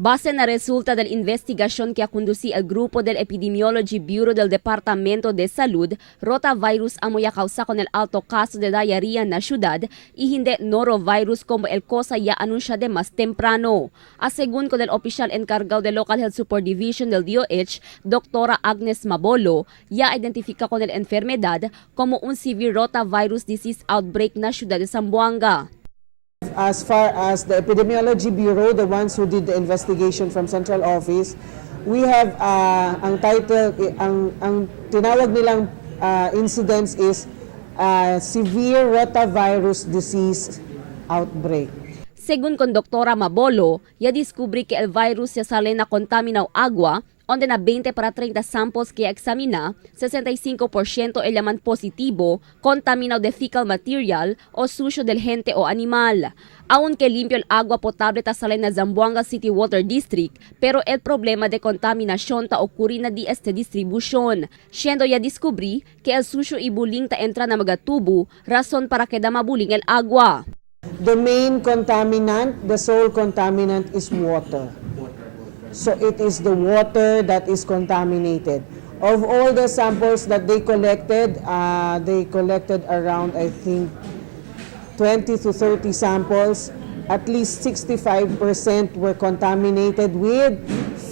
Base na resulta del investigación que ha conducido el Grupo del Epidemiology Bureau del Departamento de Salud, rotavirus amoy causa con el alto caso de diarrea na ciudad y hindi norovirus como el cosa ya anuncia de más temprano. Según con el oficial encargado de Local Health Support Division del DOH, Dr. Agnes Mabolo, ya identifica con el enfermedad como un severe rotavirus disease outbreak na ciudad de Zamboanga. As far as the Epidemiology Bureau, the ones who did the investigation from Central Office, we have ang title, ang tinawag nilang incidents is severe rotavirus disease outbreak. Según con Dr. Mabolo, ya descubrí que el virus ya sale na contaminado agua, onde na 20 para 30 samples que examina, 65% el llaman positivo, contaminado de fecal material o sucio del gente o animal. Aunque limpio el agua potable ta sale na Zamboanga City Water District, pero el problema de contaminación ta ocurre na di este distribución. Siendo ya descubrí que el sucio y buling ta entra na mga tubo, rason para que da mabuling el agua. The main contaminant, the sole contaminant is water. So it is the water that is contaminated. Of all the samples that they collected around, I think, 20 to 30 samples. At least 65% were contaminated with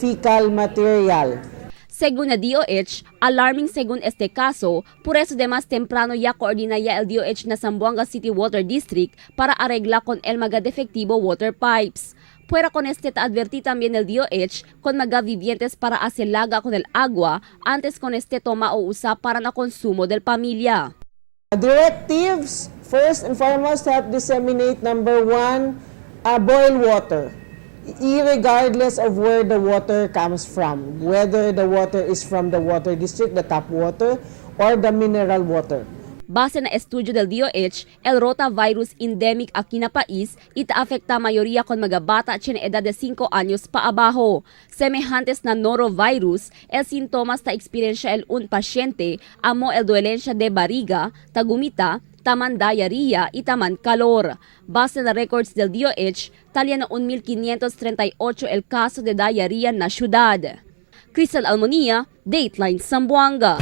fecal material. Según el DOH, alarming según este caso, por eso de más temprano ya coordinaya el DOH na Zamboanga City Water District para arregla con el mga defectivo water pipes. Fuera con este te advertí también el DOH con mga vivientes para asilaga con el agua antes con este toma o usa para na konsumo del pamilya. Directives, first and foremost, help disseminate, number one, boil water. Irregardless of where the water comes from, whether the water is from the water district, the tap water, or the mineral water. Base na estudio del DOH, el rotavirus endemic aquí na pais ita-afekta mayoría con mga bata na edad de 5 años pa abajo. Semejantes na norovirus, el sintomas ta experiencia el un pasyente amo el dolencia de barriga, tagumita, taman diarrhea y taman calor. Base na records del DOH, talya na 1,538 el caso de diarrhea na syudad. Crystal Almonia, Dateline Zamboanga.